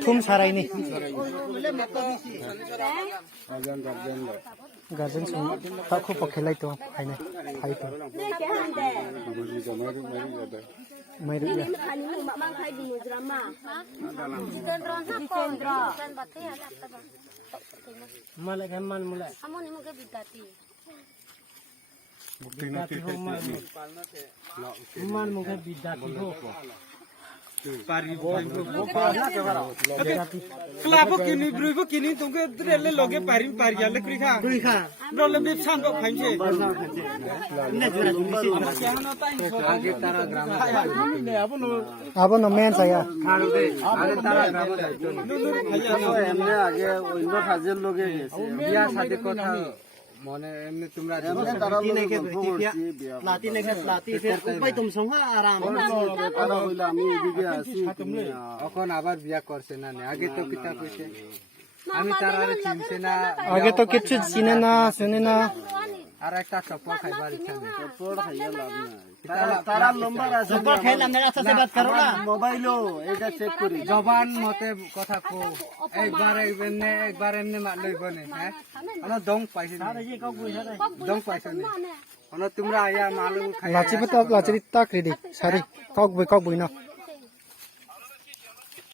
थुम सारायनि गार्जेन संखौ पखेलाय तो फाइना फाइतो माइरु या माले गमान मुले हमन मुके बिताती मान मुके बिताती हो पारी क्लाबो किनि ब्रुइबो किनि तुके द्रेले लगे पारी पारियाले क्रिखा ब्रले बिपसान बो फाइनसे आगे तारा ग्राम अब न मेन साया आगे तारा ग्राम एमने आगे অন্য কাজের লগে গেছে বিয়া শাদি কথা মনে এমনি তোমরা কি নেকে প্লাটি নেকে প্লাটি ফের উপায় তুম সংহা আরাম কথা হইলো আমি এদিকে আসি এখন আবার বিয়া করছে না আগে তো কিতা কইছে আমি তারারে চিনছে না আগে তো কিছু চিনে না শুনে না আর একটা চপ্পল খাইবার ইচ্ছা নেই চপ্পল খাইয়া লাভ নাই তারা নম্বর আছে চপ্পল খাইলা মেরা সাথে বাত করো না মোবাইলও এটা চেক করি জবান মতে কথা কো একবার এমনে মার লইব না হ্যাঁ আমরা দং পাইছি দং পাইছি না আমরা তোমরা আয়া মালু খাইয়া লাচি পতা লাচি তাক রেডি সারি কক বই না